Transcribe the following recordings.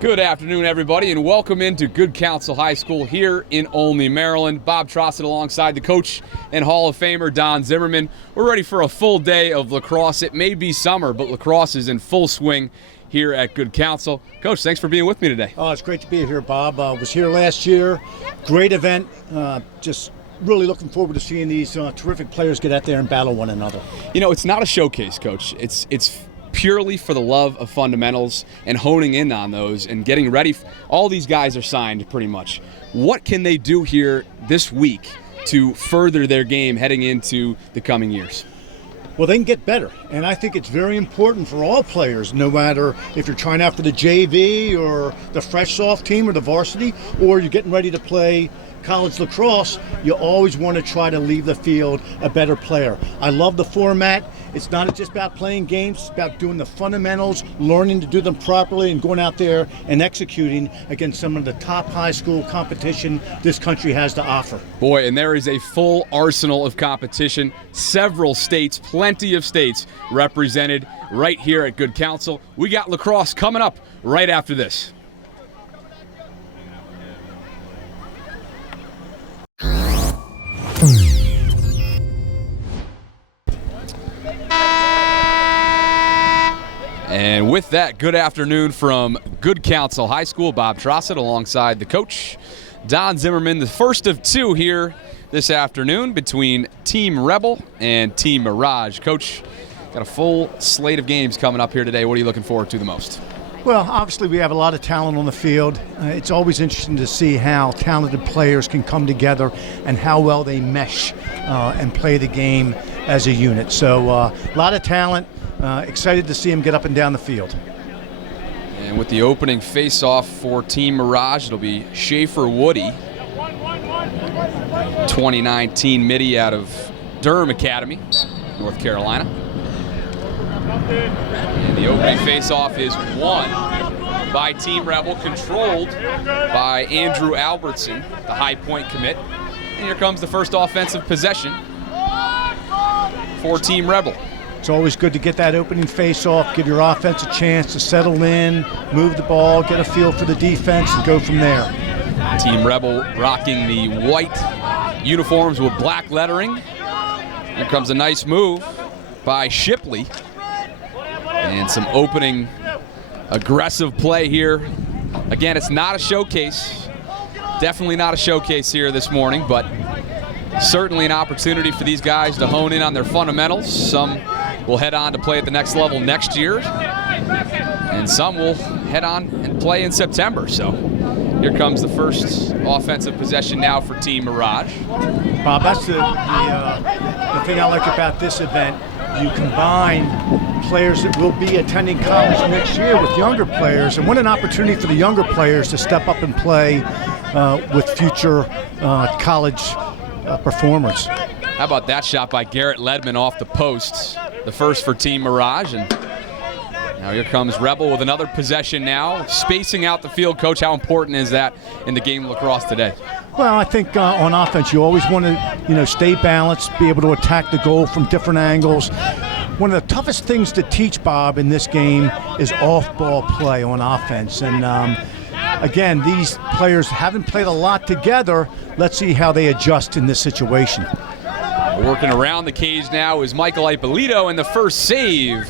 Good afternoon, everybody, and welcome into Good Counsel High School here in Olney, Maryland. Bob Trossett alongside the coach and Hall of Famer Don Zimmerman. We're ready for a full day of lacrosse. It may be summer, but lacrosse is in full swing here at Good Counsel. Coach, thanks for being with me today. Oh, it's great to be here, Bob. I was here last year. Great event. Just really looking forward to seeing these terrific players get out there and battle one another. You know, it's not a showcase, Coach. It's purely for the love of fundamentals and honing in on those and getting ready. All these guys are signed pretty much. What can they do here this week to further their game heading into the coming years? Well, they can get better, and I think it's very important for all players, no matter if you're trying out for the JV or the fresh soft team or the varsity, or you're getting ready to play college lacrosse. You always want to try to leave the field a better player. I love the format. It's not just about playing games, it's about doing the fundamentals, learning to do them properly, and going out there and executing against some of the top high school competition this country has to offer. Boy, and there is a full arsenal of competition. Several states, plenty of states represented right here at Good Counsel. We got lacrosse coming up right after this. And with that, good afternoon from Good Counsel High School. Bob Trossett alongside the coach, Don Zimmerman. The first of two here this afternoon between Team Rebel and Team Mirage. Coach, got a full slate of games coming up here today. What are you looking forward to the most? Well, obviously we have a lot of talent on the field. It's always interesting to see how talented players can come together and how well they mesh and play the game as a unit. So a lot of talent. Excited to see him get up and down the field. And with the opening face-off for Team Mirage, it'll be Schaefer Woody, 2019 Midi out of Durham Academy, North Carolina. And the opening face-off is won by Team Rebel, controlled by Andrew Albertson, the High Point commit. And here comes the first offensive possession for Team Rebel. It's always good to get that opening face-off, give your offense a chance to settle in, move the ball, get a feel for the defense, and go from there. Team Rebel rocking the white uniforms with black lettering. Here comes a nice move by Shipley. And some opening aggressive play here. Again, it's not a showcase. Definitely not a showcase here this morning, but certainly an opportunity for these guys to hone in on their fundamentals. Some will head on to play at the next level next year, and some will head on and play in September. So here comes the first offensive possession now for Team Mirage. Bob, that's the thing I like about this event. You combine players that will be attending college next year with younger players, and what an opportunity for the younger players to step up and play with future college performers. How about that shot by Garrett Ledman off the post? The first for Team Mirage. And now here comes Rebel with another possession now. Spacing out the field, Coach, how important is that in the game of lacrosse today? Well, I think on offense you always want to stay balanced, be able to attack the goal from different angles. One of the toughest things to teach, Bob, in this game is off-ball play on offense. And again, these players haven't played a lot together. Let's see how they adjust in this situation. Working around the cage now is Michael Ippolito, and the first save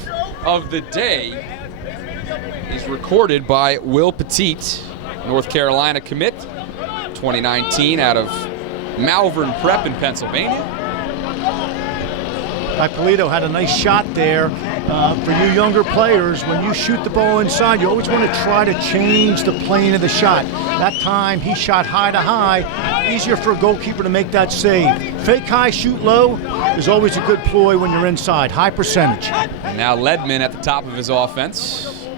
of the day is recorded by Will Petit, North Carolina commit, 2019 out of Malvern Prep in Pennsylvania. Ippolito had a nice shot there. For you younger players, when you shoot the ball inside, you always want to try to change the plane of the shot. That time he shot high to high. Easier for a goalkeeper to make that save. Fake high, shoot low is always a good ploy when you're inside. High percentage. And now Ledman at the top of his offense.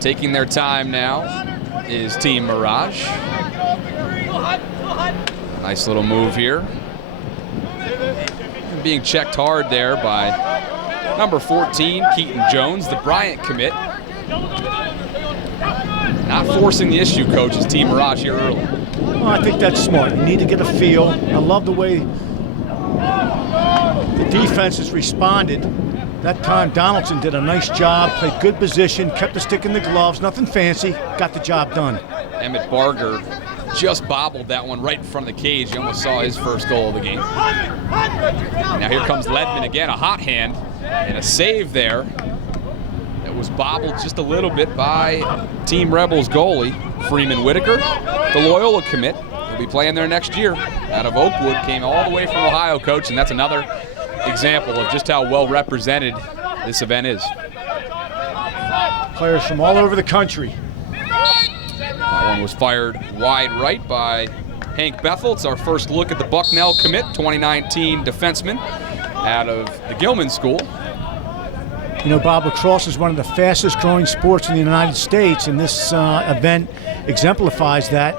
Taking their time now is Team Mirage. Nice little move here. Being checked hard there by number 14, Keaton Jones, the Bryant commit. Not forcing the issue, Coach, is Team Mirage here early. Well, I think that's smart. You need to get a feel. I love the way the defense has responded That time Donaldson did a nice job, played good position, kept the stick in the gloves, nothing fancy, got the job done. Emmett Barger just bobbled that one right in front of the cage. You almost saw his first goal of the game. Now here comes Ledman again, a hot hand and a save there. It was bobbled just a little bit by Team Rebels goalie, Freeman Whitaker, the Loyola commit. He'll be playing there next year. Out of Oakwood, came all the way from Ohio, coach, and that's another example of just how well represented this event is. Players from all over the country. That one was fired wide right by Hank Bethel. It's our first look at the Bucknell commit, 2019 defenseman out of the Gilman School. You know, Bob, lacrosse is one of the fastest growing sports in the United States, and this event exemplifies that.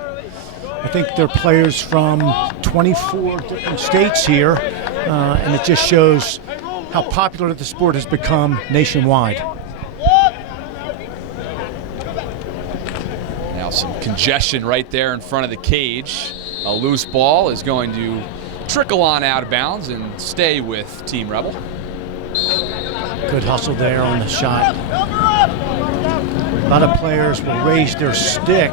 I think there are players from 24 different states here, and it just shows how popular the sport has become nationwide. Now some congestion right there in front of the cage. A loose ball is going to trickle on out of bounds and stay with Team Rebel. Good hustle there on the shot. A lot of players will raise their stick,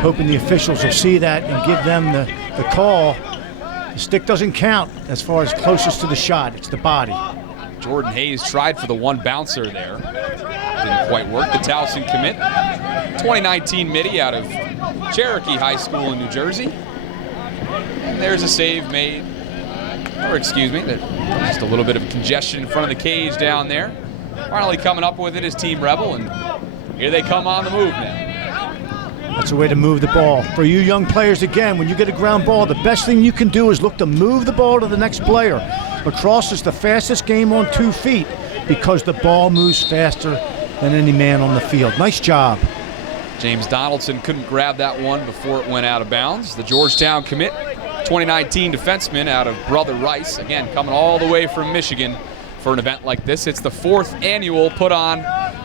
hoping the officials will see that and give them the call. The stick doesn't count as far as closest to the shot. It's the body. Jordan Hayes tried for the one bouncer there. Didn't quite work. The Towson commit. 2019 middie out of Cherokee High School in New Jersey. And there's a save made. Or excuse me, just a little bit of congestion in front of the cage down there. Finally coming up with it is Team Rebel, and here they come on the move now. That's a way to move the ball. For you young players, again, when you get a ground ball, the best thing you can do is look to move the ball to the next player. Lacrosse is the fastest game on 2 feet because the ball moves faster than any man on the field. Nice job. James Donaldson couldn't grab that one before it went out of bounds. The Georgetown commit, 2019 defenseman out of Brother Rice. Again, coming all the way from Michigan for an event like this. It's the 4th annual put on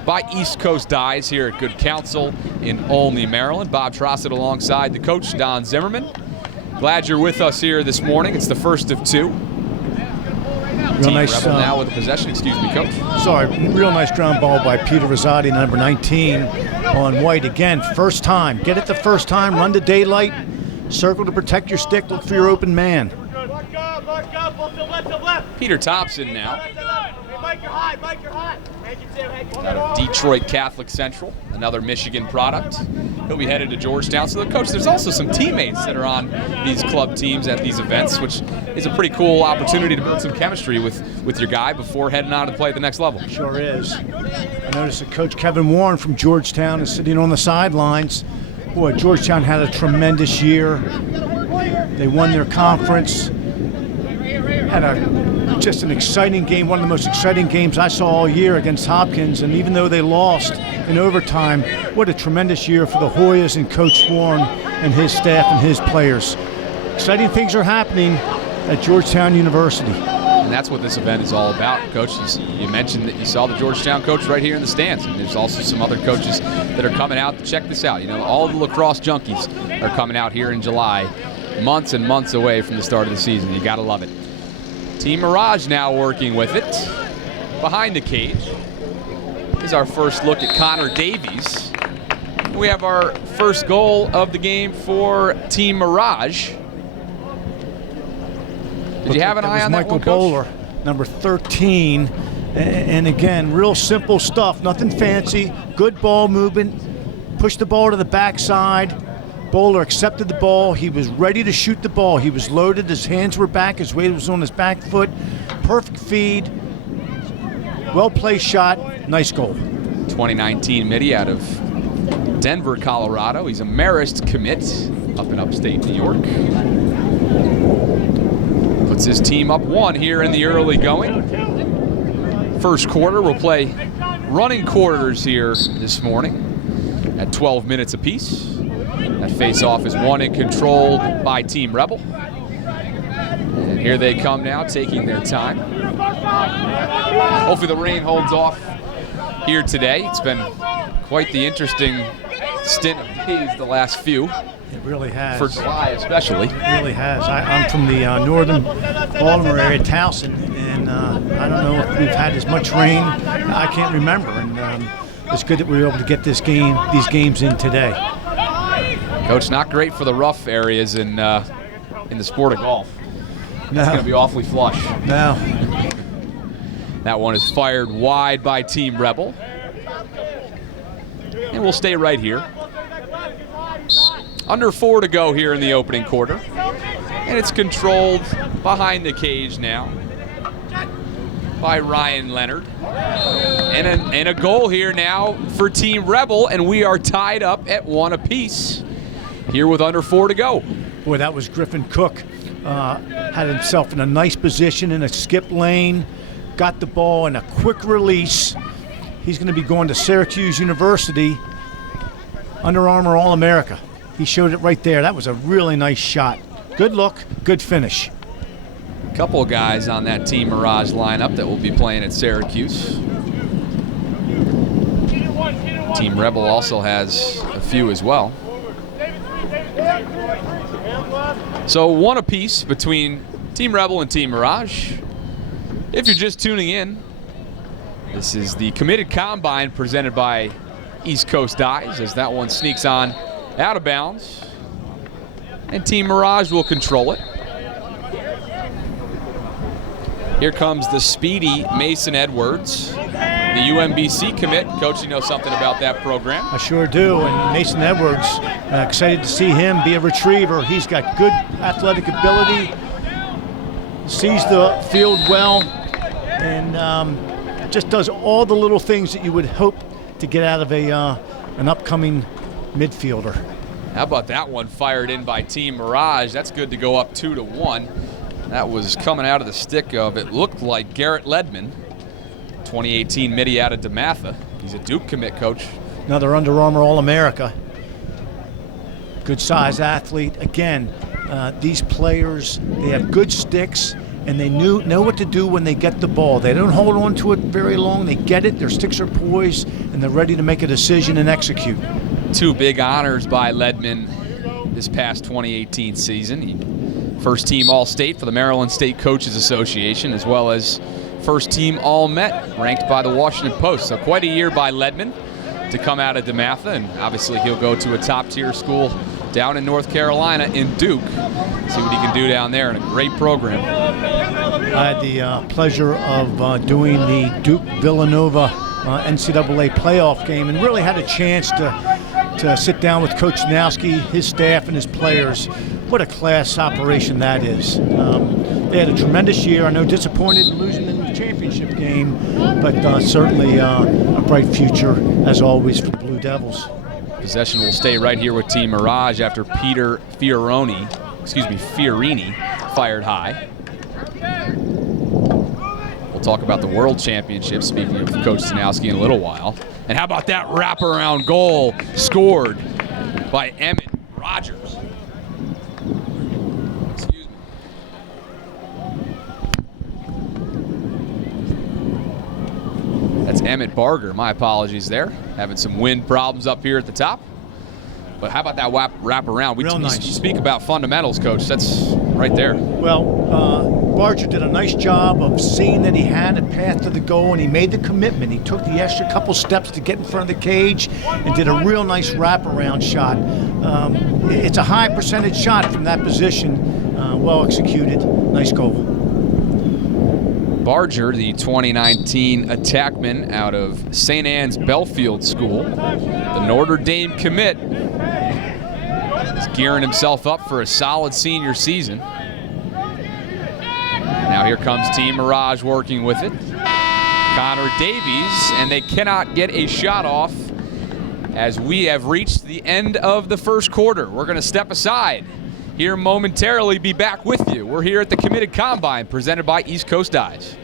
by East Coast Dyes here at Good Counsel in Olney, Maryland. Bob Trossett alongside the coach, Don Zimmerman. Glad you're with us here this morning. It's the first of 2. Real nice. Rebel now with the possession. Excuse me, coach. Sorry, real nice ground ball by Peter Rosati, number 19, on White. Again, first time. Get it the first time, run to daylight, circle to protect your stick, look for your open man. Peter Thompson now. Out of Detroit Catholic Central, another Michigan product. He'll be headed to Georgetown. So, coach, there's also some teammates that are on these club teams at these events, which is a pretty cool opportunity to build some chemistry with your guy before heading on to play at the next level. Sure is. I noticed that Coach Kevin Warren from Georgetown is sitting on the sidelines. Boy, Georgetown had a tremendous year. They won their conference. Had just an exciting game, one of the most exciting games I saw all year against Hopkins. And even though they lost in overtime, what a tremendous year for the Hoyas and Coach Warren and his staff and his players. Exciting things are happening at Georgetown University. And that's what this event is all about, Coach. You mentioned that you saw the Georgetown coach right here in the stands. And there's also some other coaches that are coming out to check this out. You know, all the lacrosse junkies are coming out here in July, months and months away from the start of the season. You got to love it. Team Mirage now working with it. Behind the cage is our first look at Connor Davies. We have our first goal of the game for Team Mirage. Did you have an eye on that one, Coach? Michael Bowler, number 13. And again, real simple stuff, nothing fancy. Good ball movement, push the ball to the backside. Bowler accepted the ball. He was ready to shoot the ball. He was loaded. His hands were back. His weight was on his back foot. Perfect feed. Well-placed shot. Nice goal. 2019 middie out of Denver, Colorado. He's a Marist commit up in upstate New York. Puts his team up 1 here in the early going. First quarter, we'll play running quarters here this morning at 12 minutes apiece. That face-off is won and controlled by Team Rebel. And here they come now, taking their time. Hopefully the rain holds off here today. It's been quite the interesting stint of days the last few. It really has. For July especially. It really has. I'm from the northern Baltimore area, Towson, and I don't know if we've had as much rain. I can't remember, and it's good that we were able to get these games in today. Coach, not great for the rough areas in the sport of golf. No. It's going to be awfully flush. No. That one is fired wide by Team Rebel. And we'll stay right here. Under 4 to go here in the opening quarter. And it's controlled behind the cage now by Ryan Leonard. And a goal here now for Team Rebel, and we are tied up at 1 apiece here with under 4 to go. Boy, that was Griffin Cook. Had himself in a nice position in a skip lane, got the ball in a quick release. He's going to be going to Syracuse University, Under Armour All-America. He showed it right there. That was a really nice shot. Good look, good finish. A couple of guys on that Team Mirage lineup that will be playing at Syracuse. Team Rebel also has a few as well. So 1 apiece between Team Rebel and Team Mirage. If you're just tuning in, this is the Committed Combine presented by East Coast Dyes, as that one sneaks on out of bounds. And Team Mirage will control it. Here comes the speedy Mason Edwards, the UMBC commit. Coach, you know something about that program? I sure do, and Mason Edwards, excited to see him be a retriever. He's got good athletic ability, sees the field well, and just does all the little things that you would hope to get out of an upcoming midfielder. How about that one fired in by Team Mirage? That's good to go up 2-1. That was coming out of the stick of, it looked like Garrett Ledman, 2018 Midi out of DeMatha. He's a Duke commit, Coach. Another Under Armour All-America. Good size athlete. Again, these players, they have good sticks, and they know what to do when they get the ball. They don't hold on to it very long. They get it, their sticks are poised, and they're ready to make a decision and execute. 2 big honors by Ledman this past 2018 season. He first team All-State for the Maryland State Coaches Association, as well as first team All-Met, ranked by the Washington Post. So quite a year by Ledman to come out of DeMatha, and obviously he'll go to a top-tier school down in North Carolina in Duke. See what he can do down there in a great program. I had the pleasure of doing the Duke-Villanova NCAA playoff game, and really had a chance to sit down with Coach Janowski, his staff, and his players. What a class operation that is. They had a tremendous year. I know disappointed in losing in the championship game, but certainly a bright future, as always, for the Blue Devils. Possession will stay right here with Team Mirage after Peter Fiorini fired high. We'll talk about the World Championship, speaking of Coach Janowski, in a little while. And how about that wraparound goal scored by Emmett Rogers? Excuse me. That's Emmett Barger. My apologies there. Having some wind problems up here at the top. But how about that wrap around? Real nice. You speak about fundamentals, Coach. That's right there. Well, Barger did a nice job of seeing that he had a path to the goal, and he made the commitment. He took the extra couple steps to get in front of the cage and did a real nice wraparound shot. It's a high percentage shot from that position. Well executed. Nice goal. Barger, the 2019 attackman out of St. Anne's Belfield School, the Notre Dame commit, is gearing himself up for a solid senior season. Now here comes Team Mirage working with it. Connor Davies, and they cannot get a shot off as we have reached the end of the first quarter. We're going to step aside here momentarily, be back with you. We're here at the Committed Combine presented by East Coast Dyes.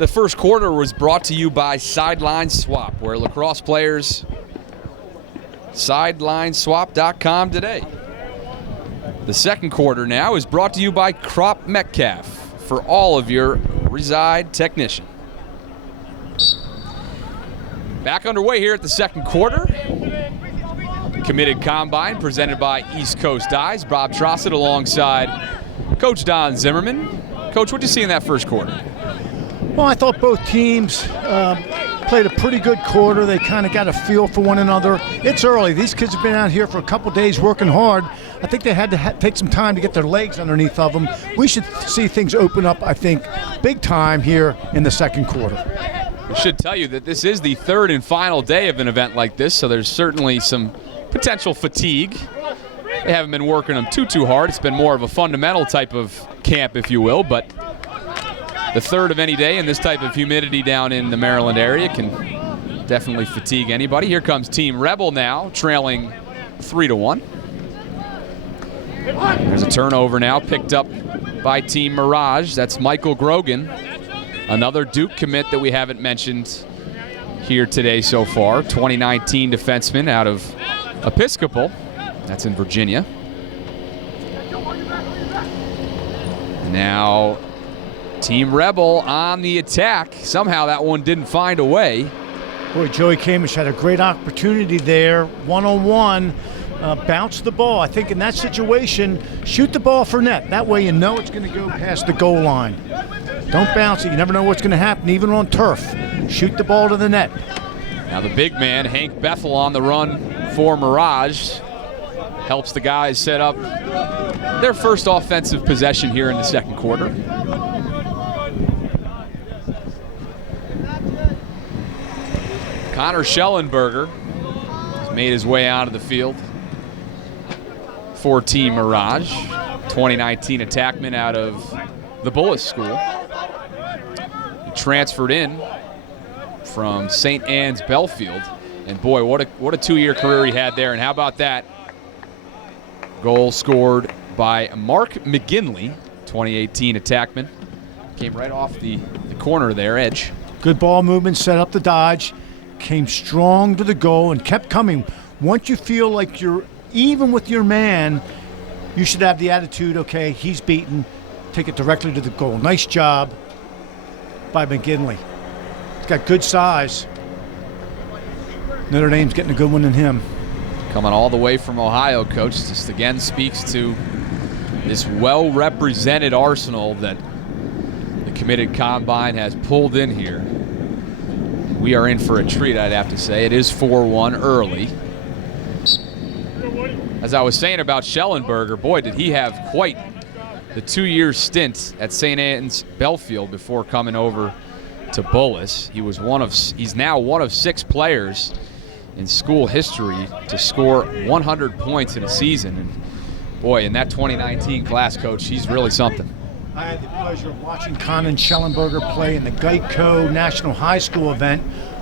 The first quarter was brought to you by Sideline Swap, where lacrosse players sidelineswap.com today. The second quarter now is brought to you by Crop Metcalf for all of your reside technician. Back underway here at the second quarter. Committed Combine presented by East Coast Dyes. Bob Trossett alongside Coach Don Zimmerman. Coach, what did you see in that first quarter? Well, I thought both teams played a pretty good quarter. They kind of got a feel for one another. It's early. These kids have been out here for a couple days working hard. I think they had to take some time to get their legs underneath of them. We should see things open up, I think, big time here in the second quarter. I should tell you that this is the third and final day of an event like this, so there's certainly some potential fatigue. They haven't been working them too hard. It's been more of a fundamental type of camp, if you will, but the third of any day in this type of humidity down in the Maryland area can definitely fatigue anybody. Here comes Team Rebel now, trailing 3-1. There's a turnover now picked up by Team Mirage. That's Michael Grogan, another Duke commit that we haven't mentioned here today so far. 2019 defenseman out of Episcopal. That's in Virginia. Now Team Rebel on the attack. Somehow that one didn't find a way. Boy, Joey Kamish had a great opportunity there, one-on-one, bounce the ball. I think in that situation, shoot the ball for net. That way you know it's going to go past the goal line. Don't bounce it. You never know what's going to happen, even on turf. Shoot the ball to the net. Now the big man, Hank Bethel, on the run for Mirage. Helps the guys set up their first offensive possession here in the second quarter. Connor Schellenberger has made his way out of the field for Team Mirage. 2019 attackman out of the Bullis School. He transferred in from St. Anne's Belfield. And boy, what a 2-year career he had there. And how about that? Goal scored by Mark McGinley, 2018 attackman. Came right off the corner there, edge. Good ball movement, set up the dodge. Came strong to the goal and kept coming. Once you feel like you're even with your man, you should have the attitude, okay, he's beaten, take it directly to the goal. Nice job by McGinley. He's got good size. Notre Dame's getting a good one in him. Coming all the way from Ohio, Coach. Just again speaks to this well-represented arsenal that the committed Combine has pulled in here. We are in for a treat, I'd have to say. It is 4-1 early. As I was saying about Schellenberger, boy, did he have quite the 2-year stint at St. Anne's Belfield before coming over to Bullis. He's now one of 6 players in school history to score 100 points in a season. And boy, in that 2019 class, Coach, he's really something. I had the pleasure of watching Conan Schellenberger play in the Geico National High School event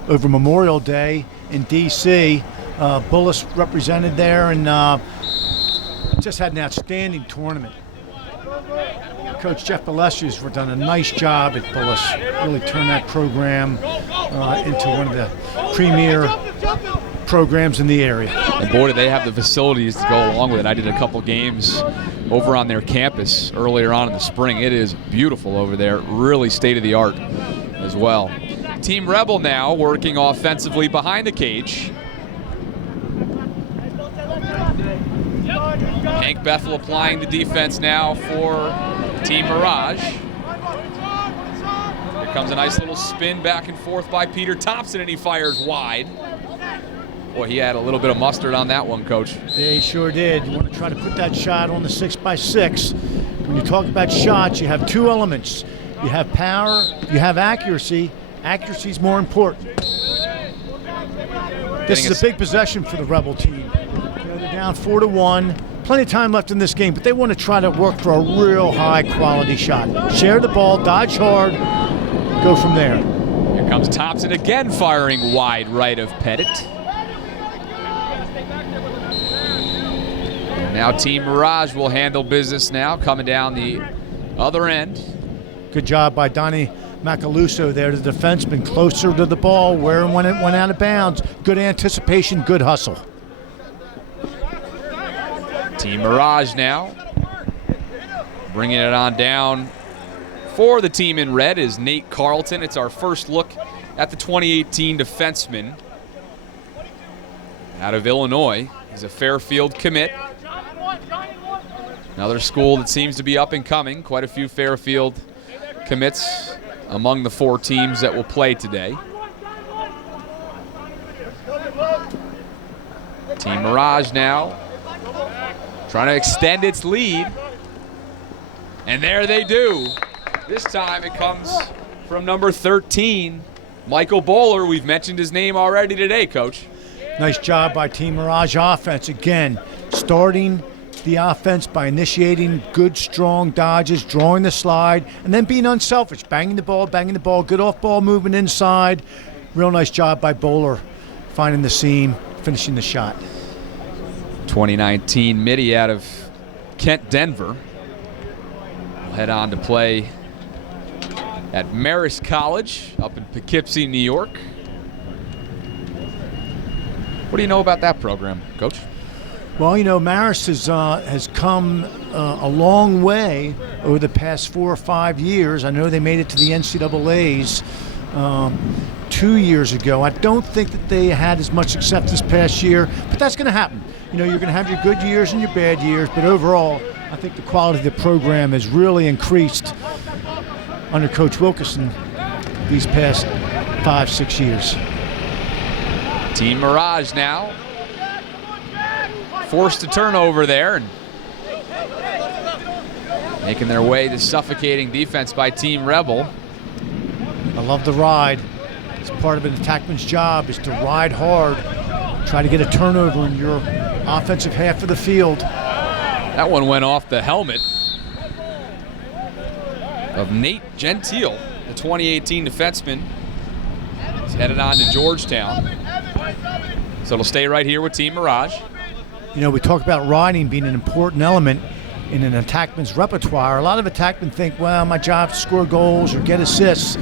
over Memorial Day in D.C. Bullis represented there and just had an outstanding tournament. Coach Jeff Balesius has done a nice job at Bullis. Really turned that program into one of the premier programs in the area. And boy, do they have the facilities to go along with it. I did a couple games over on their campus earlier on in the spring. It is beautiful over there, really state-of-the-art as well. Team Rebel now working offensively behind the cage. Hank Bethel applying the defense now for Team Mirage. Here comes a nice little spin back and forth by Peter Thompson, and he fires wide. Boy, he had a little bit of mustard on that one, Coach. Yeah, he sure did. You want to try to put that shot on the 6x6. When you talk about shots, you have 2 elements. You have power, you have accuracy. Accuracy's more important. This is a big possession for the Rebel team. They're down 4-1. Plenty of time left in this game, but they want to try to work for a real high-quality shot. Share the ball, dodge hard, go from there. Here comes Thompson again, firing wide right of Pettit. Now Team Mirage will handle business now, coming down the other end. Good job by Donnie Macaluso there, the defenseman, closer to the ball, where and when it went out of bounds. Good anticipation, good hustle. Team Mirage now. Bringing it on down for the team in red is Nate Carlton. It's our first look at the 2018 defenseman out of Illinois. He's a Fairfield commit. Another school that seems to be up and coming. Quite a few Fairfield commits among the 4 teams that will play today. Team Mirage now trying to extend its lead. And there they do. This time it comes from number 13, Michael Bowler. We've mentioned his name already today, Coach. Nice job by Team Mirage offense. Again, starting the offense by initiating good, strong dodges, drawing the slide, and then being unselfish, banging the ball, good off-ball movement inside. Real nice job by Bowler, finding the seam, finishing the shot. 2019 Mitty out of Kent, Denver. Will head on to play at Marist College up in Poughkeepsie, New York. What do you know about that program, Coach? Well, you know, Marist has come a long way over the past 4 or 5 years. I know they made it to the NCAAs 2 years ago. I don't think that they had as much success this past year, but that's going to happen. You know, you're going to have your good years and your bad years, but overall, I think the quality of the program has really increased under Coach Wilkerson these past 5-6 years. Team Mirage now forced a turnover there and making their way to suffocating defense by Team Rebel. I love the ride. It's part of an attackman's job is to ride hard, try to get a turnover in your offensive half of the field. That one went off the helmet of Nate Gentile, the 2018 defenseman. He's headed on to Georgetown. So it'll stay right here with Team Mirage. You know, we talk about riding being an important element in an attackman's repertoire. A lot of attackmen think, well, my job is to score goals or get assists.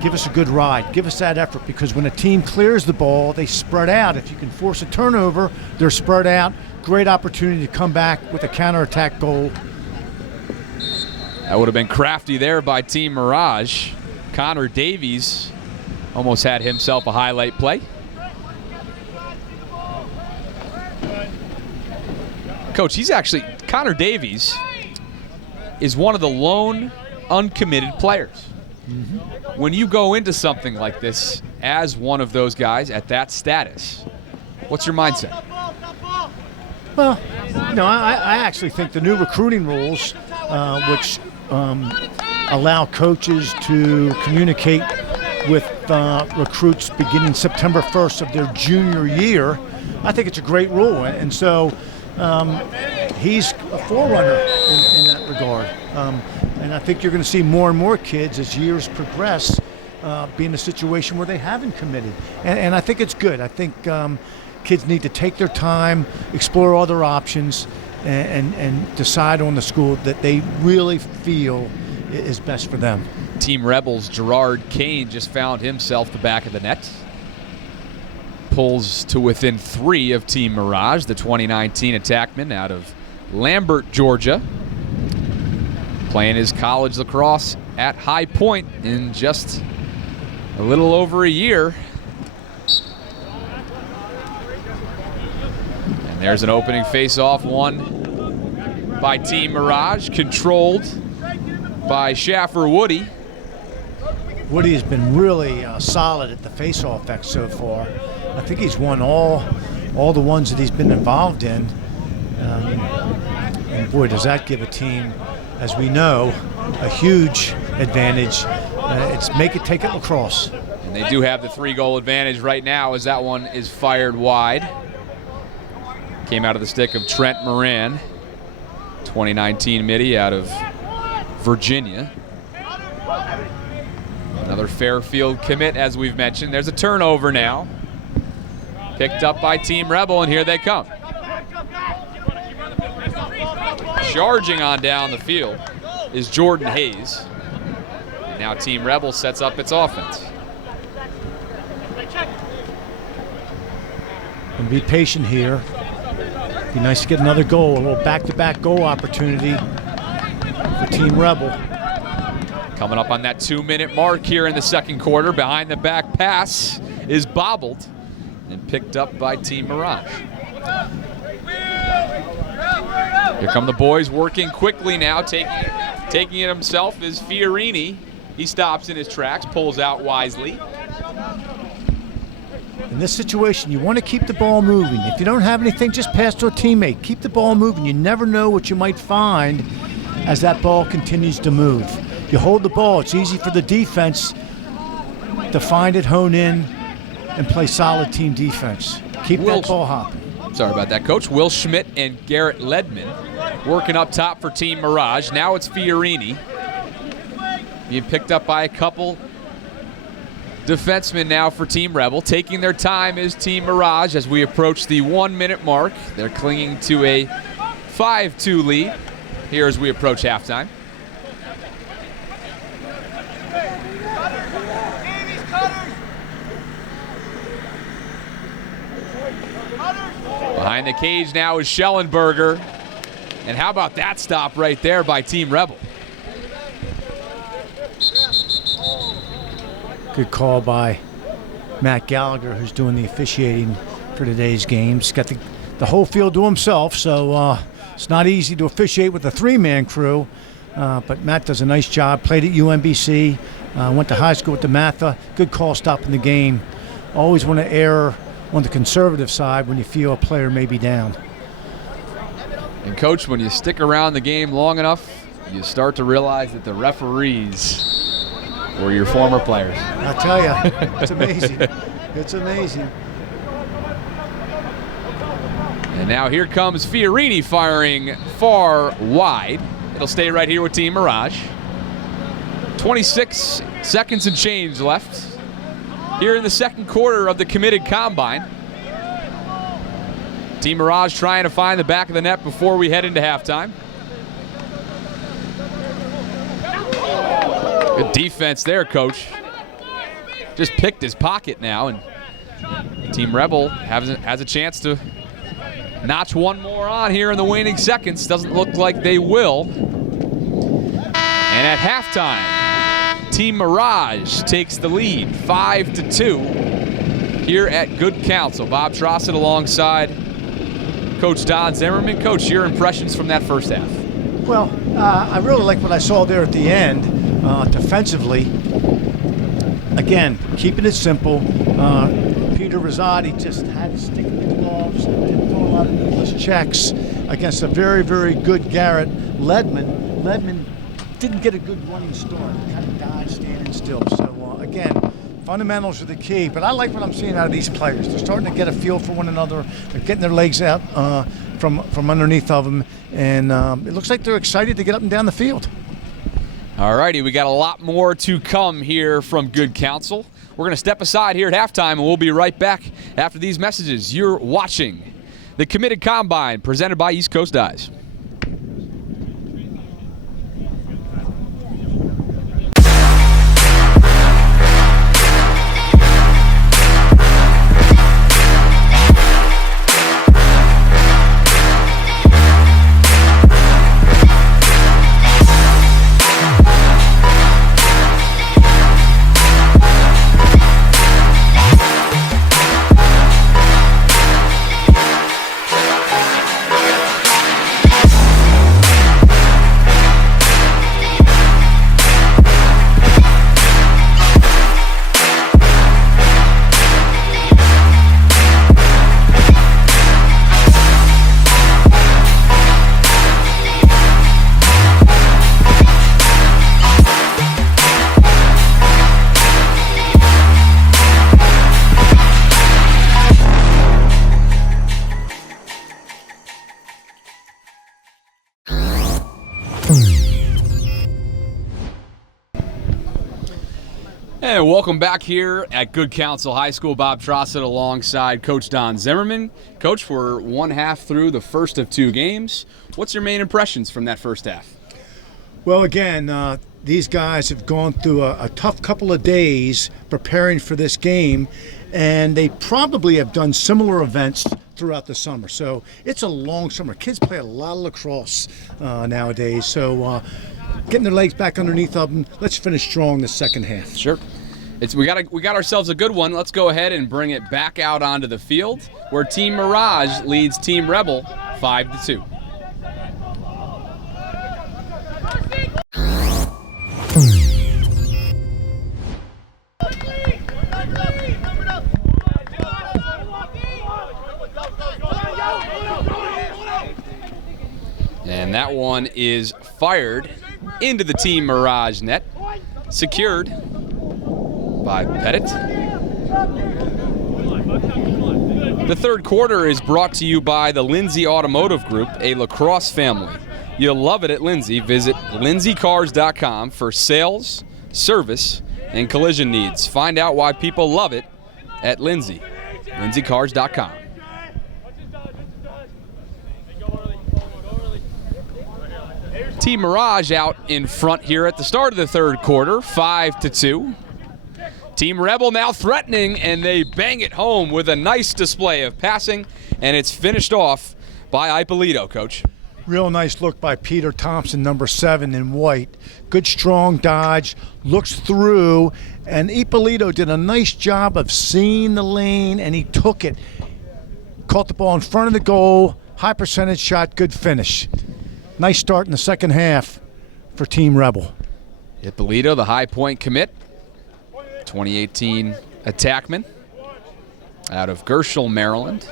Give us a good ride. Give us that effort, because when a team clears the ball, they spread out. If you can force a turnover, they're spread out. Great opportunity to come back with a counterattack goal. That would have been crafty there by Team Mirage. Connor Davies almost had himself a highlight play. Coach, Connor Davies is one of the lone uncommitted players. Mm-hmm. When you go into something like this as one of those guys at that status, what's your mindset? Well, you know, I actually think the new recruiting rules, which allow coaches to communicate with recruits beginning September 1st of their junior year, I think it's a great rule. And so he's a forerunner in that regard. And I think you're going to see more and more kids as years progress be in a situation where they haven't committed. And I think it's good. I think kids need to take their time, explore other options, and decide on the school that they really feel is best for them. Team Rebels' Gerard Kane just found himself the back of the net. Pulls to within 3 of Team Mirage, the 2019 attackman out of Lambert, Georgia. Playing his college lacrosse at High Point in just a little over a year. And there's an opening face-off won by Team Mirage, controlled by Schaffer Woody. Woody has been really solid at the face-off X so far. I think he's won all the ones that he's been involved in. And boy, does that give a team, as we know, a huge advantage. It's make it take it lacrosse. And they do have the 3-goal advantage right now, as that one is fired wide. Came out of the stick of Trent Moran, 2019 Mitty out of Virginia. Another Fairfield commit, as we've mentioned. There's a turnover now. Picked up by Team Rebel, and here they come. Charging on down the field is Jordan Hayes. Now Team Rebel sets up its offense. And be patient here. Be nice to get another goal, a little back-to-back goal opportunity for Team Rebel. Coming up on that 2-minute mark here in the second quarter. Behind the back pass is bobbled and picked up by Team Mirage. Here come the boys working quickly now. Taking it himself is Fiorini. He stops in his tracks, pulls out wisely. In this situation, you want to keep the ball moving. If you don't have anything, just pass to a teammate. Keep the ball moving. You never know what you might find as that ball continues to move. You hold the ball. It's easy for the defense to find it, hone in, and play solid team defense. Keep that ball hopping. Sorry about that, Coach. Will Schmidt and Garrett Ledman working up top for Team Mirage. Now it's Fiorini being picked up by a couple defensemen now for Team Rebel. Taking their time is Team Mirage as we approach the 1-minute mark. They're clinging to a 5-2 lead here as we approach halftime. Behind the cage now is Schellenberger. And how about that stop right there by Team Rebel? Good call by Matt Gallagher, who's doing the officiating for today's games. Got the whole field to himself, so it's not easy to officiate with a 3-man crew. But Matt does a nice job. Played at UMBC, went to high school with the Matha. Good call stopping the game. Always want to err on the conservative side when you feel a player may be down. And Coach, when you stick around the game long enough, you start to realize that the referees were your former players. I tell you, it's amazing. It's amazing. And now here comes Fiorini firing far wide. It'll stay right here with Team Mirage. 26 seconds and change left here in the second quarter of the committed combine. Team Mirage trying to find the back of the net before we head into halftime. Good defense there, Coach. Just picked his pocket now, and Team Rebel has a chance to notch one more on here in the waning seconds. Doesn't look like they will. And at halftime, Team Mirage takes the lead, 5-2 here at Good Counsel. Bob Trossett alongside Coach Don Zimmerman. Coach, your impressions from that first half? Well, I really like what I saw there at the end, defensively. Again, keeping it simple. Peter Rosati just had to stick with the gloves, didn't throw a lot of needless checks against a very, very good Garrett Ledman. Ledman didn't get a good running start. Kind of died standing still. So, again, fundamentals are the key. But I like what I'm seeing out of these players. They're starting to get a feel for one another. They're getting their legs out from underneath of them. And it looks like they're excited to get up and down the field. All righty, we got a lot more to come here from Good Counsel. We're going to step aside here at halftime, and we'll be right back after these messages. You're watching the Committed Combine presented by East Coast Dyes. And welcome back here at Good Counsel High School. Bob Trossett alongside Coach Don Zimmerman. Coach, we're one half through the first of two games. What's your main impressions from that first half? Well, again, these guys have gone through a tough couple of days preparing for this game, and they probably have done similar events throughout the summer. So it's a long summer. Kids play a lot of lacrosse nowadays. So getting their legs back underneath of them. Let's finish strong the second half. Sure. We got ourselves a good one. Let's go ahead and bring it back out onto the field, where Team Mirage leads Team Rebel 5-2. And that one is fired into the Team Mirage net, secured by Pettit. The third quarter is brought to you by the Lindsay Automotive Group, a Lacrosse family. You'll love it at Lindsay. Visit lindsaycars.com for sales, service, and collision needs. Find out why people love it at Lindsay. lindsaycars.com. Team Mirage out in front here at the start of the third quarter, 5-2. Team Rebel now threatening, and they bang it home with a nice display of passing, and it's finished off by Ippolito, Coach. Real nice look by Peter Thompson, number 7 in white. Good strong dodge, looks through, and Ippolito did a nice job of seeing the lane, and he took it. Caught the ball in front of the goal, high percentage shot, good finish. Nice start in the second half for Team Rebel. Ippolito, the high point commit, 2018 attackman out of Gershel, Maryland.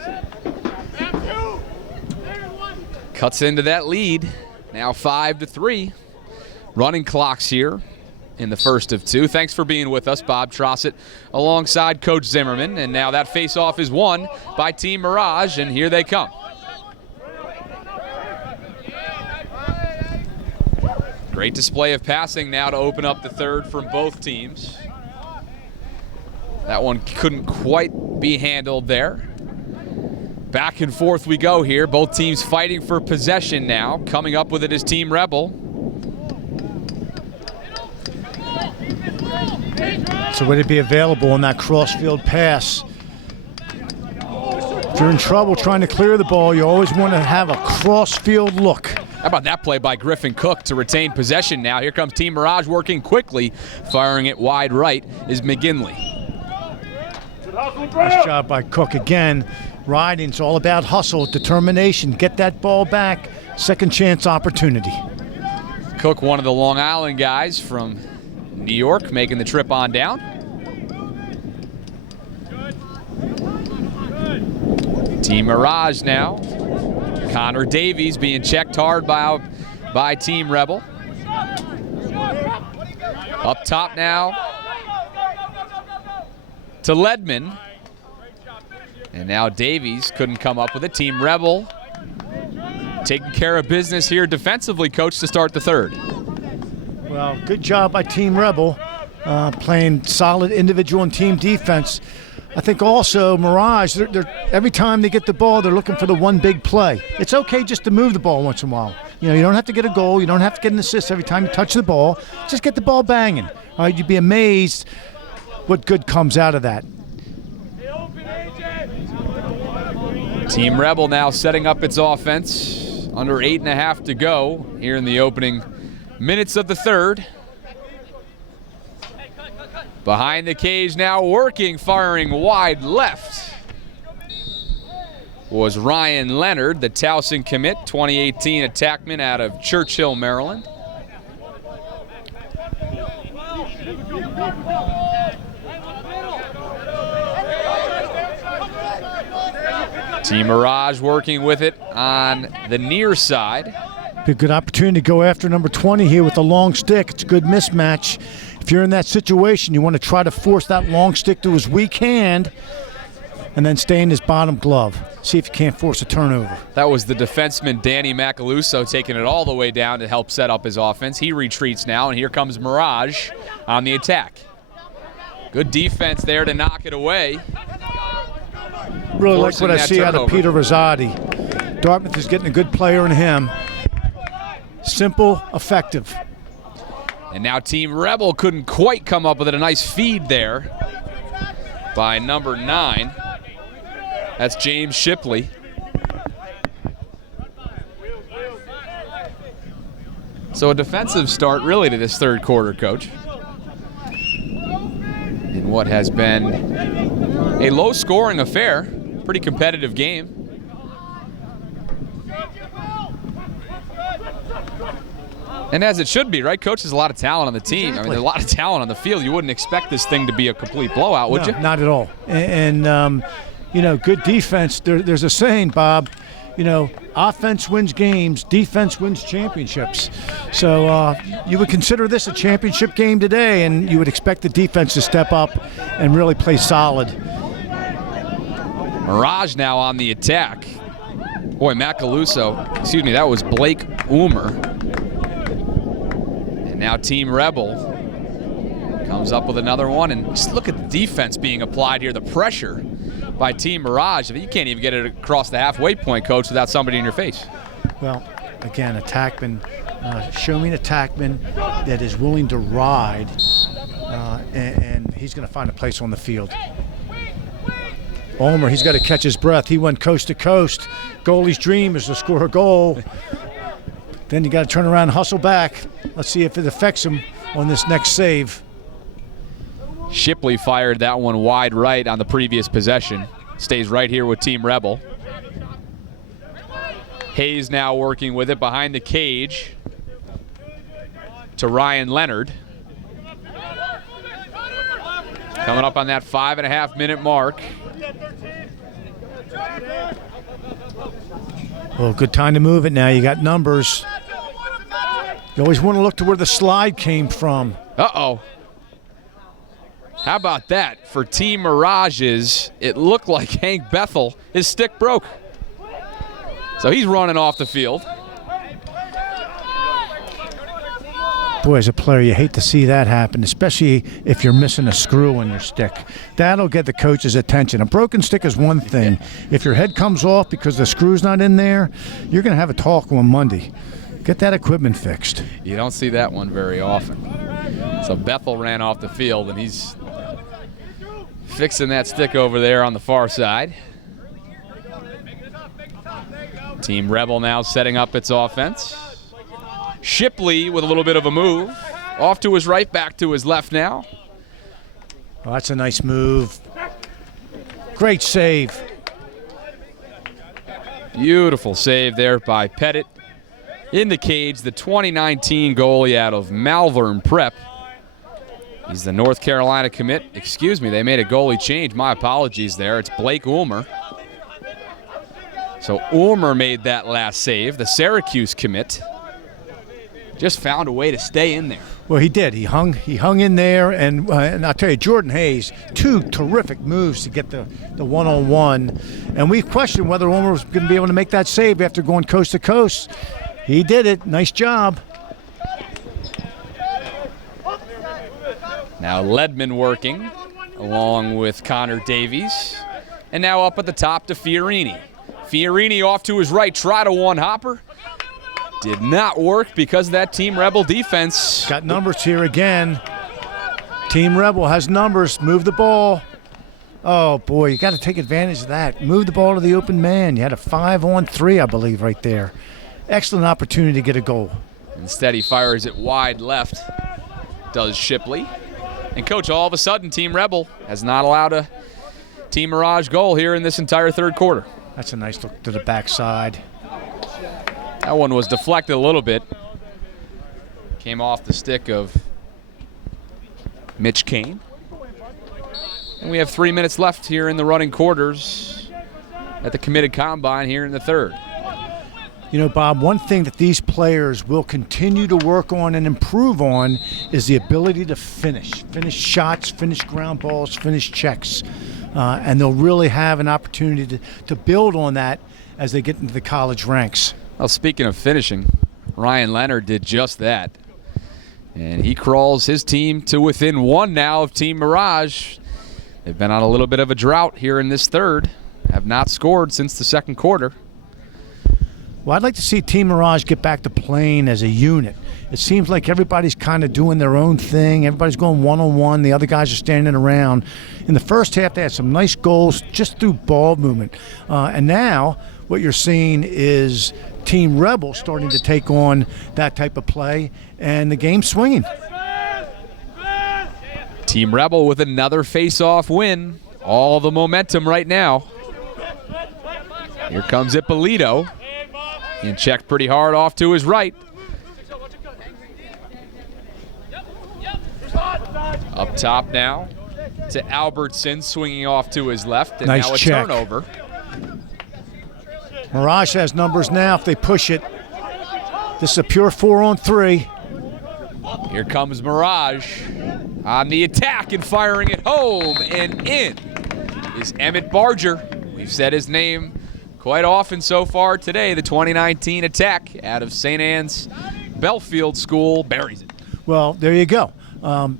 Cuts into that lead, now 5-3. Running clocks here in the first of 2. Thanks for being with us, Bob Trossett, alongside Coach Zimmerman. And now that face-off is won by Team Mirage, and here they come. Great display of passing now to open up the third from both teams. That one couldn't quite be handled there. Back and forth we go here. Both teams fighting for possession now. Coming up with it is Team Rebel. So would it be available on that cross-field pass? If you're in trouble trying to clear the ball, you always want to have a cross-field look. How about that play by Griffin Cook to retain possession now? Here comes Team Mirage working quickly. Firing it wide right is McGinley. Nice job by Cook again. Riding, it's all about hustle, determination. Get that ball back. Second chance opportunity. Cook, one of the Long Island guys from New York, making the trip on down. Team Mirage now. Connor Davies being checked hard by Team Rebel. Up top now to Ledman. And now Davies couldn't come up with it. Team Rebel taking care of business here defensively, Coach, to start the third. Well, good job by Team Rebel, playing solid individual and team defense. I think also Mirage, they're every time they get the ball, they're looking for the one big play. It's okay just to move the ball once in a while. You know, you don't have to get a goal. You don't have to get an assist every time you touch the ball. Just get the ball banging. All right, you'd be amazed what good comes out of that. Team Rebel now setting up its offense. Under 8.5 to go here in the opening minutes of the third. Behind the cage now working, firing wide left was Ryan Leonard, the Towson commit, 2018 attackman out of Churchill, Maryland. Team Mirage working with it on the near side. Be a good opportunity to go after number 20 here with a long stick. It's a good mismatch. If you're in that situation, you want to try to force that long stick to his weak hand and then stay in his bottom glove. See if you can't force a turnover. That was the defenseman Danny Macaluso taking it all the way down to help set up his offense. He retreats now, and here comes Mirage on the attack. Good defense there to knock it away. Really like what I see out of Peter Rosati. Dartmouth is getting a good player in him. Simple, effective. And now Team Rebel couldn't quite come up with it. A nice feed there by number 9. That's James Shipley. So a defensive start really to this third quarter, Coach. In what has been a low-scoring affair. Pretty competitive game. And as it should be, right, Coach? There's a lot of talent on the team. Exactly. I mean, there's a lot of talent on the field. You wouldn't expect this thing to be a complete blowout, would you? Not at all. And you know, good defense. There's a saying, Bob, you know, offense wins games, defense wins championships. So you would consider this a championship game today, and you would expect the defense to step up and really play solid. Mirage now on the attack. Boy, Macaluso, excuse me, that was Blake Oomer. And now Team Rebel comes up with another one. And just look at the defense being applied here, the pressure by Team Mirage. I mean, you can't even get it across the halfway point, Coach, without somebody in your face. Well, again, attackman, show me an attackman that is willing to ride, and he's going to find a place on the field. Omer, he's got to catch his breath. He went coast to coast. Goalie's dream is to score a goal. Then you got to turn around and hustle back. Let's see if it affects him on this next save. Shipley fired that one wide right on the previous possession. Stays right here with Team Rebel. Hayes now working with it behind the cage to Ryan Leonard. Coming up on that 5.5-minute mark. Well, good time to move it now. You got numbers. You always want to look to where the slide came from. Uh-oh. How about that? For Team Mirages, it looked like Hank Bethel, his stick broke. So he's running off the field. Boy, as a player, you hate to see that happen, especially if you're missing a screw on your stick. That'll get the coach's attention. A broken stick is one thing. If your head comes off because the screw's not in there, you're going to have a talk on Monday. Get that equipment fixed. You don't see that one very often. So Bethel ran off the field, and he's fixing that stick over there on the far side. Team Rebel now setting up its offense. Shipley with a little bit of a move. Off to his right, back to his left now. Oh, that's a nice move. Great save. Beautiful save there by Pettit. In the cage, the 2019 goalie out of Malvern Prep. He's the North Carolina commit. Excuse me, they made a goalie change. My apologies there. It's Blake Ulmer. So Ulmer made that last save. The Syracuse commit just found a way to stay in there. Well, he did. He hung in there, and I'll tell you, Jordan Hayes, 2 terrific moves to get the one-on-one. And we questioned whether Ulmer was going to be able to make that save after going coast to coast. He did it. Nice job. Now Ledman working along with Connor Davies. And now up at the top to Fiorini. Fiorini off to his right, try to one-hopper. Did not work because of that Team Rebel defense. Got numbers here again. Team Rebel has numbers. Move the ball. Oh, boy, you got to take advantage of that. Move the ball to the open man. You had a 5-on-3, I believe, right there. Excellent opportunity to get a goal. Instead, he fires it wide left, does Shipley. And, Coach, all of a sudden, Team Rebel has not allowed a Team Mirage goal here in this entire third quarter. That's a nice look to the backside. That one was deflected a little bit. Came off the stick of Mitch Kane. And we have 3 minutes left here in the running quarters at the committed combine here in the third. You know, Bob, one thing that these players will continue to work on and improve on is the ability to finish. Finish shots, finish ground balls, finish checks. And they'll really have an opportunity to build on that as they get into the college ranks. Well, speaking of finishing, Ryan Leonard did just that. And he crawls his team to within 1 now of Team Mirage. They've been on a little bit of a drought here in this third. Have not scored since the second quarter. Well, I'd like to see Team Mirage get back to playing as a unit. it seems like everybody's kind of doing their own thing. Everybody's going one-on-one. The other guys are standing around. In the first half, they had some nice goals just through ball movement. And now what you're seeing is Team Rebel starting to take on that type of play, and the game's swinging. Team Rebel with another face-off win. All the momentum right now. Here comes Ippolito. And checked pretty hard off to his right. Up top now to Albertson, swinging off to his left, and nice now a check. turnover. Mirage has numbers now if they push it. This is a pure 4-on-3. Here comes Mirage on the attack and firing it home, and in is Emmett Barger. We've said his name quite often so far today. The 2019 attack out of St. Anne's Belfield School buries it. Well, there you go.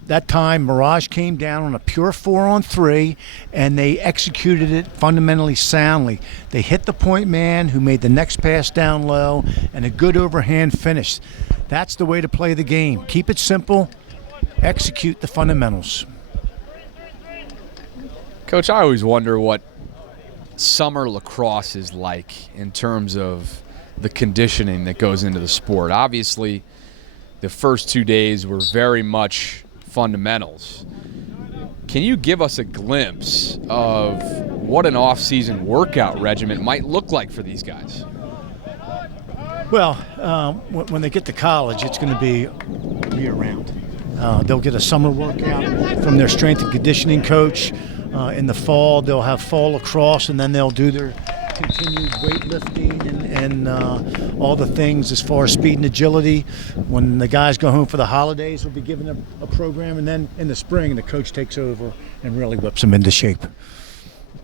That time, Mirage came down on a pure 4-on-3, and they executed it fundamentally soundly. They hit the point man, who made the next pass down low, and a good overhand finish. That's the way to play the game. Keep it simple, execute the fundamentals. Coach, I always wonder what summer lacrosse is like in terms of the conditioning that goes into the sport. Obviously, the first 2 days were very much fundamentals. Can you give us a glimpse of what an off-season workout regimen might look like for these guys? Well, when they get to college, it's going to be year-round. They'll get a summer workout from their strength and conditioning coach. In the fall, they'll have fall lacrosse, and then they'll do their continued weightlifting and all the things as far as speed and agility. When the guys go home for the holidays, we'll be given a program, and then in the spring, the coach takes over and really whips them into shape.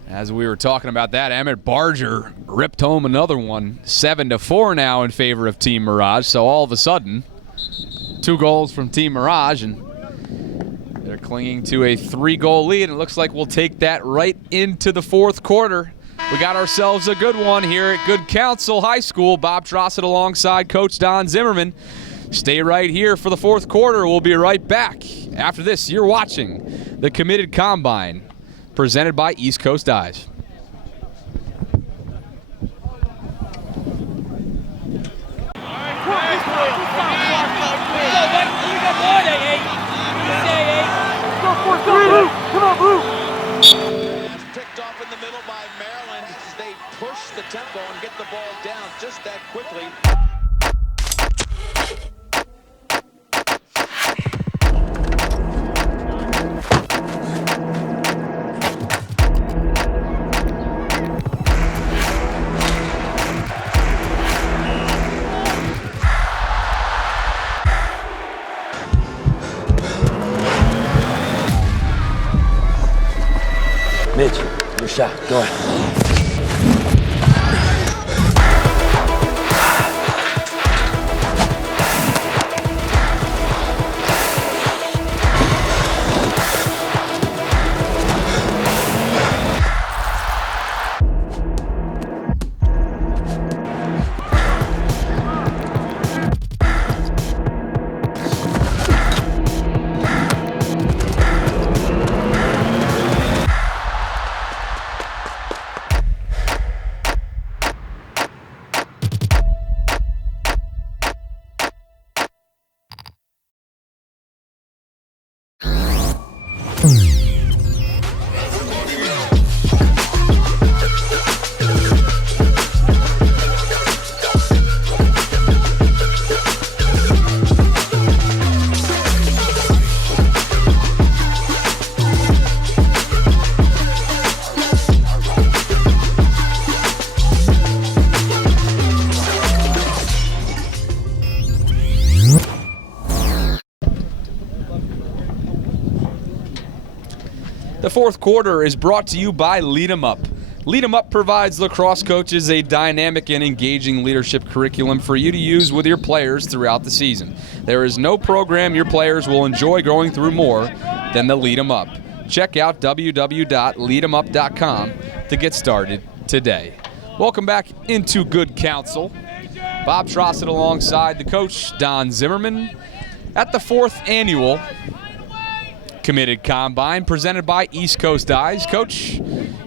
As we were talking about that, Emmett Barger ripped home another one, 7-4 now in favor of Team Mirage. So all of a sudden, 2 goals from Team Mirage, and they're clinging to a 3-goal lead, and it looks like we'll take that right into the fourth quarter. We got ourselves a good one here at Good Counsel High School. Bob Trossett alongside Coach Don Zimmerman. Stay right here for the fourth quarter. We'll be right back. After this, you're watching the Committed Combine, presented by East Coast Eyes. Picked off in the middle by Maryland. They push the tempo and get the ball down just that quickly. Mitch, your shot. Go ahead. The fourth quarter is brought to you by Lead 'em Up. Lead 'em Up provides lacrosse coaches a dynamic and engaging leadership curriculum for you to use with your players throughout the season. There is no program your players will enjoy going through more than the Lead 'em Up. Check out www.leademup.com to get started today. Welcome back into Good Counsel. Bob Trossett alongside the coach, Don Zimmerman, at the 4th annual Committed Combine presented by East Coast Eyes. Coach,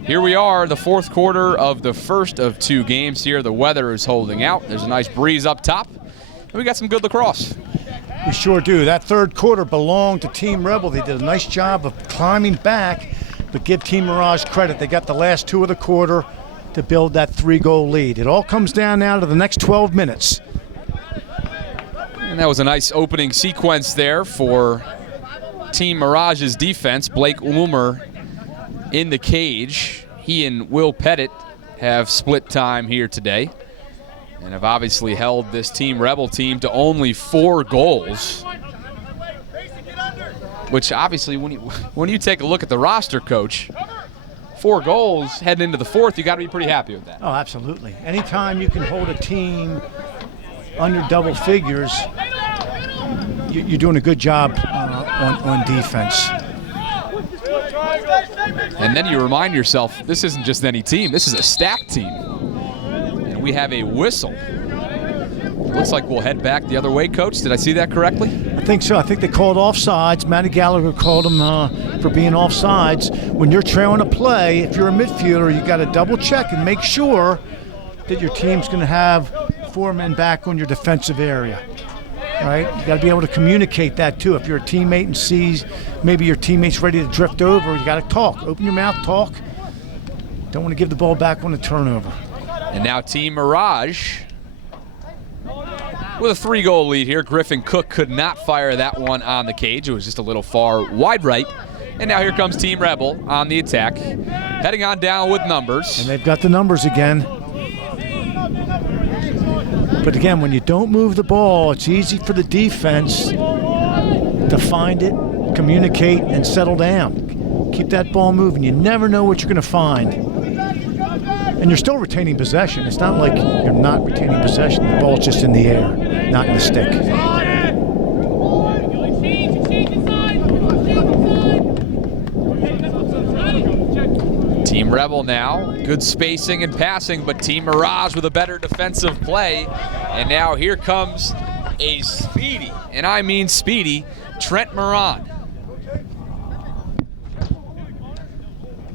here we are, the 4th quarter of the first of 2 games here. The weather is holding out. There's a nice breeze up top, and we got some good lacrosse. We sure do. That 3rd quarter belonged to Team Rebel. They did a nice job of climbing back, but give Team Mirage credit. They got the last 2 of the quarter to build that 3-goal lead. It all comes down now to the next 12 minutes. And that was a nice opening sequence there for Team Mirage's defense. Blake Ulmer in the cage. He and Will Pettit have split time here today and have obviously held this Team Rebel team to only 4 goals, which obviously when you take a look at the roster, Coach, 4 goals heading into the 4th, you got to be pretty happy with that. Oh, absolutely. Anytime you can hold a team under double figures, you're doing a good job on defense. And then you remind yourself, this isn't just any team, this is a stacked team. And we have a whistle. Looks like we'll head back the other way, Coach. Did I see that correctly? I think so. I think they called offsides. Matty Gallagher called them for being offsides. When you're trailing a play, if you're a midfielder, you got to double check and make sure that your team's going to have 4 men back on your defensive area. Right? You got to be able to communicate that too. If you're a teammate and sees maybe your teammate's ready to drift over, you got to talk. Open your mouth, talk. Don't want to give the ball back on a turnover. And now Team Mirage with a 3-goal lead here. Griffin Cook could not fire that one on the cage. It was just a little far wide right. And now here comes Team Rebel on the attack, heading on down with numbers. And they've got the numbers again. But again, when you don't move the ball, it's easy for the defense to find it, communicate, and settle down. Keep that ball moving. You never know what you're going to find. And you're still retaining possession. It's not like you're not retaining possession. The ball's just in the air, not in the stick. Team Rebel now, good spacing and passing, but Team Mirage with a better defensive play. And now here comes a speedy, and I mean speedy, Trent Moran.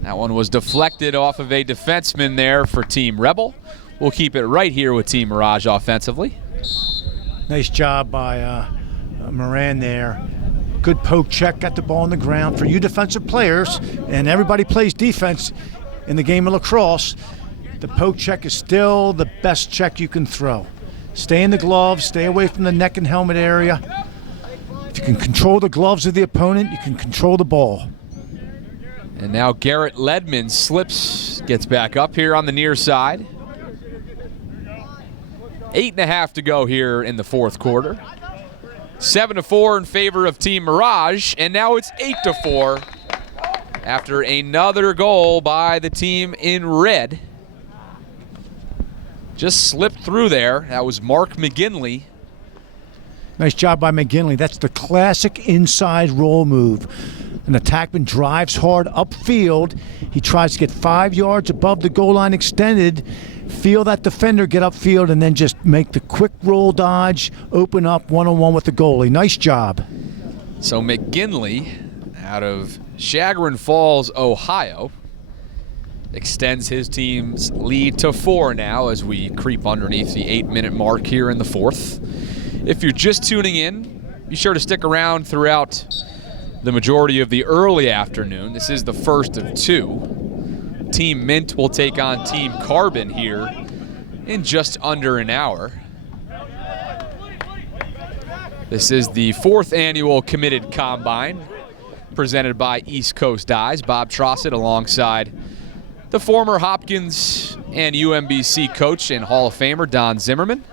That one was deflected off of a defenseman there for Team Rebel. We'll keep it right here with Team Mirage offensively. Nice job by Moran there. Good poke check, got the ball on the ground. For you defensive players, and everybody plays defense in the game of lacrosse, the poke check is still the best check you can throw. Stay in the gloves, stay away from the neck and helmet area. If you can control the gloves of the opponent, you can control the ball. And now Garrett Ledman slips, gets back up here on the near side. 8.5 to go here in the 4th quarter. 7-4 in favor of Team Mirage, and now it's 8-4 after another goal by the team in red. Just slipped through there. That was Mark McGinley. Nice job by McGinley. That's the classic inside roll move. An attackman drives hard upfield. He tries to get 5 yards above the goal line extended, feel that defender get upfield, and then just make the quick roll dodge, open up one-on-one with the goalie. Nice job. So McGinley, out of Chagrin Falls, Ohio, extends his team's lead to 4 now as we creep underneath the 8-minute mark here in the 4th. If you're just tuning in, be sure to stick around throughout the majority of the early afternoon. This is the first of 2. Team Mint will take on Team Carbon here in just under an hour. This is the 4th annual Committed Combine presented by East Coast Eyes. Bob Trossett alongside the former Hopkins and UMBC coach and Hall of Famer Don Zimmerman.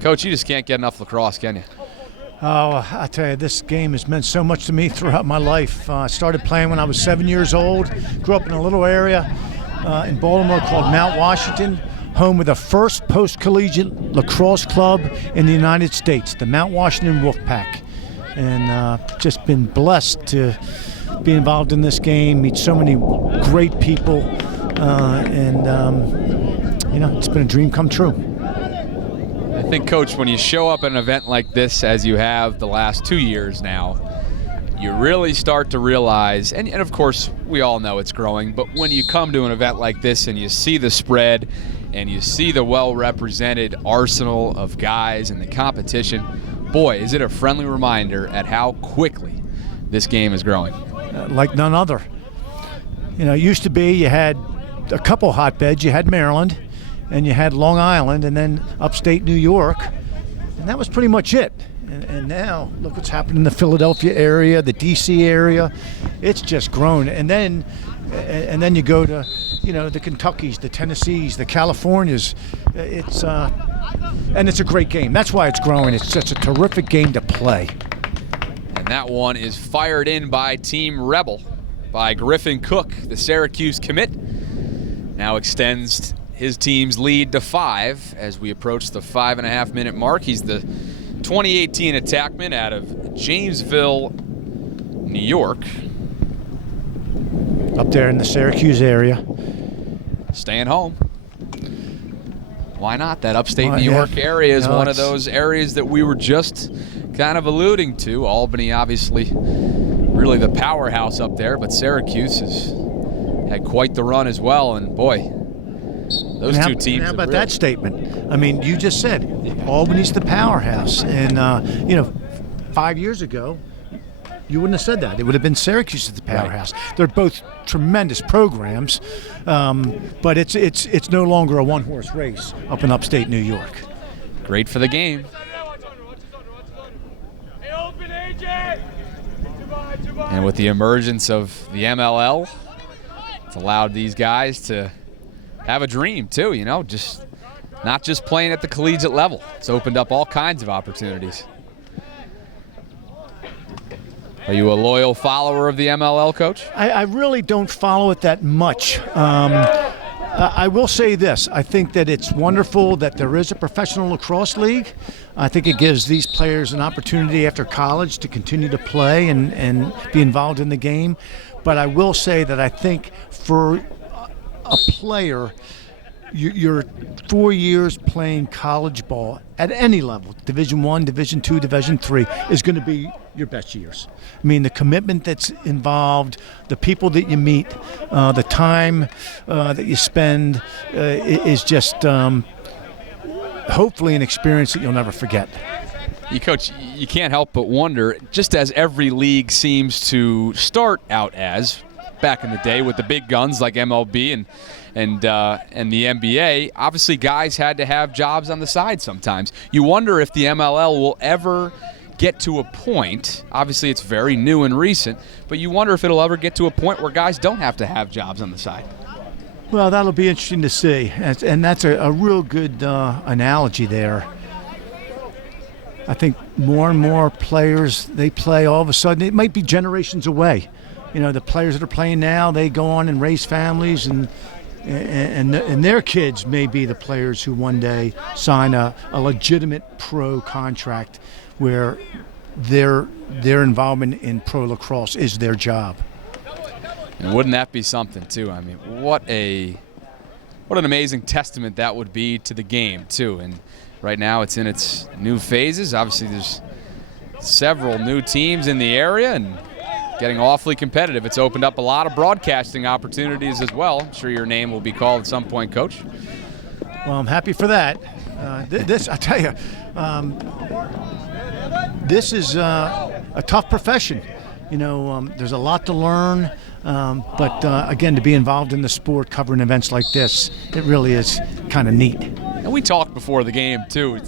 Coach, you just can't get enough lacrosse, can you? Oh, I tell you, this game has meant so much to me throughout my life. I started playing when I was 7 years old. Grew up in a little area in Baltimore called Mount Washington, home of the first post-collegiate lacrosse club in the United States, the Mount Washington Wolfpack. And just been blessed to be involved in this game, meet so many great people, and it's been a dream come true. I think, Coach, when you show up at an event like this, as you have the last 2 years now, you really start to realize, and of course we all know it's growing, but when you come to an event like this and you see the spread and you see the well-represented arsenal of guys in the competition, boy, is it a friendly reminder at how quickly this game is growing. Like none other. It used to be you had a couple hotbeds. You had Maryland, and you had Long Island, and then upstate New York, and that was pretty much it. And now look what's happened in the Philadelphia area, the D.C. area. It's just grown. And then you go to the Kentuckys, the Tennessees, the Californias. It's a great game. That's why it's growing. It's just a terrific game to play. And that one is fired in by Team Rebel by Griffin Cook. The Syracuse commit now extends his team's lead to 5 as we approach the 5.5-minute mark. He's the 2018 attackman out of Jamesville, New York. Up there in the Syracuse area. Staying home. Why not? That upstate New York area is one of those areas that we were just kind of alluding to. Albany, obviously, really the powerhouse up there, but Syracuse has had quite the run as well. And boy, those two teams. How about that statement? I mean, you just said Albany's the powerhouse, and 5 years ago, you wouldn't have said that. It would have been Syracuse as the powerhouse. Right. They're both tremendous programs, but it's no longer a one-horse race up in upstate New York. Great for the game. And with the emergence of the MLL, it's allowed these guys to have a dream too, just not just playing at the collegiate level. It's opened up all kinds of opportunities. Are you a loyal follower of the MLL, Coach? I really don't follow it that much. I will say this. I think that it's wonderful that there is a professional lacrosse league. I think it gives these players an opportunity after college to continue to play and be involved in the game. But I will say that I think for a player, you're 4 years playing college ball at any level, Division I, Division II, Division III, is going to be your best years. I mean, the commitment that's involved, the people that you meet, the time that you spend is just hopefully an experience that you'll never forget. Coach, you can't help but wonder, just as every league seems to start out as back in the day with the big guns like MLB and the NBA, obviously guys had to have jobs on the side sometimes. You wonder if the MLL will ever get to a point, obviously it's very new and recent, but you wonder if it'll ever get to a point where guys don't have to have jobs on the side. Well, that'll be interesting to see, and that's a real good analogy there. I think more and more players, they play all of a sudden, it might be generations away. The players that are playing now, they go on and raise families, and their kids may be the players who one day sign a legitimate pro contract where their involvement in pro lacrosse is their job. And wouldn't that be something too? I mean, what an amazing testament that would be to the game too. And right now it's in its new phases. Obviously there's several new teams in the area and getting awfully competitive. It's opened up a lot of broadcasting opportunities as well. I'm sure your name will be called at some point, Coach. Well, I'm happy for that. This, I tell you, this is a tough profession. There's a lot to learn, but again, to be involved in the sport, covering events like this, it really is kind of neat. And we talked before the game too.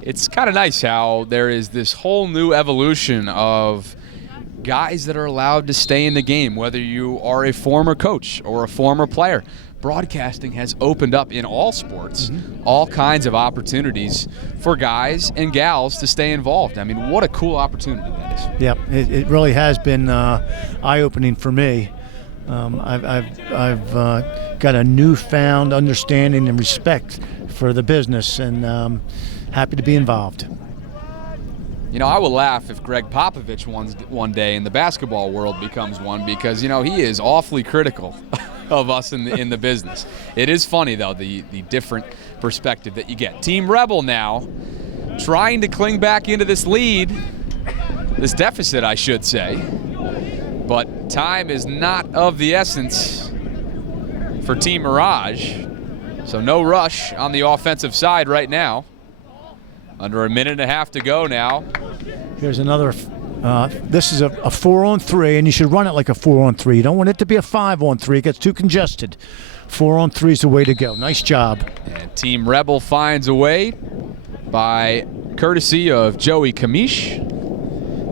It's kind of nice how there is this whole new evolution of guys that are allowed to stay in the game, whether you are a former coach or a former player. Broadcasting has opened up in all sports all kinds of opportunities for guys and gals to stay involved. I mean, what a cool opportunity that is. Yep, it really has been eye-opening for me. I've got a newfound understanding and respect for the business, and happy to be involved. I will laugh if Greg Popovich one day in the basketball world becomes one, because, he is awfully critical of us in the business. It is funny, though, the different perspective that you get. Team Rebel now trying to cling back into this lead, this deficit, I should say. But time is not of the essence for Team Mirage. So no rush on the offensive side right now. Under a minute and a half to go now. Here's another. This is a 4-on-3, and you should run it like a 4-on-3. You don't want it to be a 5-on-3. It gets too congested. 4-on-3 is the way to go. Nice job. And Team Rebel finds a way by courtesy of Joey Kamish,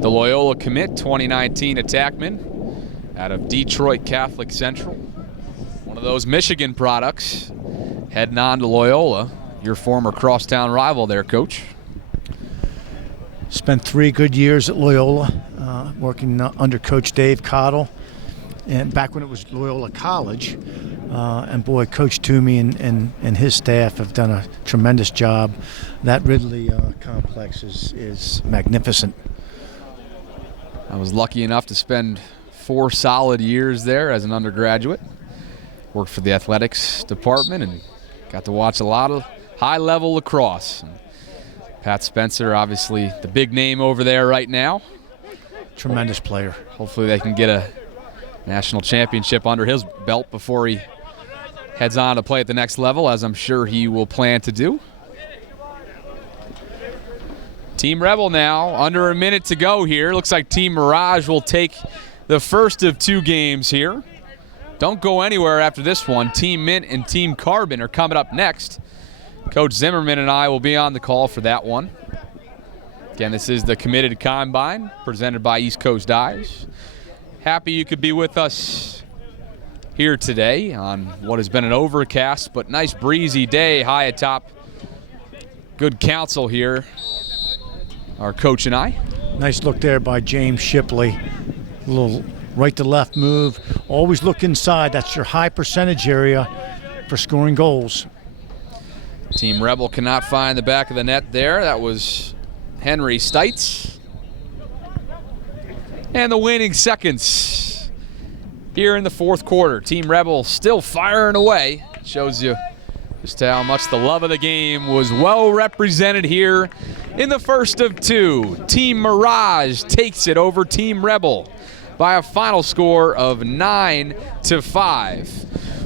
the Loyola commit, 2019 attackman out of Detroit Catholic Central. One of those Michigan products heading on to Loyola. Your former crosstown rival there, Coach. Spent 3 good years at Loyola, working under Coach Dave Cottle, and back when it was Loyola College. And boy, Coach Toomey and his staff have done a tremendous job. That Ridley complex is magnificent. I was lucky enough to spend 4 solid years there as an undergraduate. Worked for the athletics department and got to watch a lot of high-level lacrosse. Pat Spencer, obviously the big name over there right now. Tremendous player. Hopefully they can get a national championship under his belt before he heads on to play at the next level, as I'm sure he will plan to do. Team Rebel now, under a minute to go here. Looks like Team Mirage will take the first of 2 games here. Don't go anywhere after this one. Team Mint and Team Carbon are coming up next. Coach Zimmerman and I will be on the call for that one. Again, this is the Committed Combine presented by East Coast Dyes. Happy you could be with us here today on what has been an overcast but nice breezy day high atop Good Counsel here, our coach and I. Nice look there by James Shipley. A little right to left move. Always look inside. That's your high percentage area for scoring goals. Team Rebel cannot find the back of the net there. That was Henry Stites. And the waning seconds here in the 4th quarter. Team Rebel still firing away. Shows you just how much the love of the game was well represented here in the first of 2. Team Mirage takes it over Team Rebel by a final score of 9-5.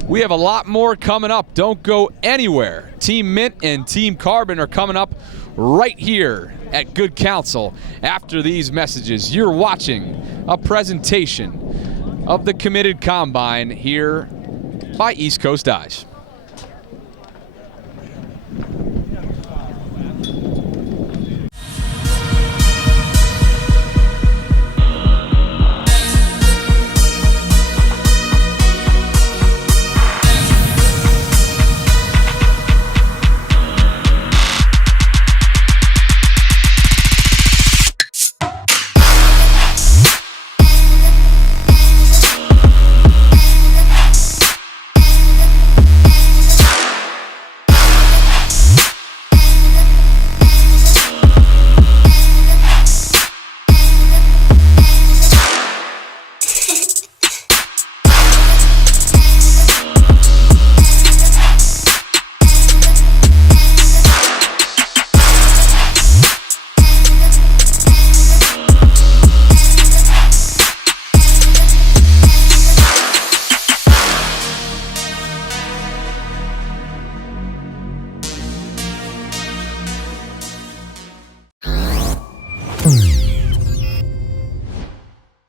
We have a lot more coming up. Don't go anywhere. Team Mint and Team Carbon are coming up right here at Good Counsel after these messages. You're watching a presentation of the Committed Combine here by East Coast Dyes.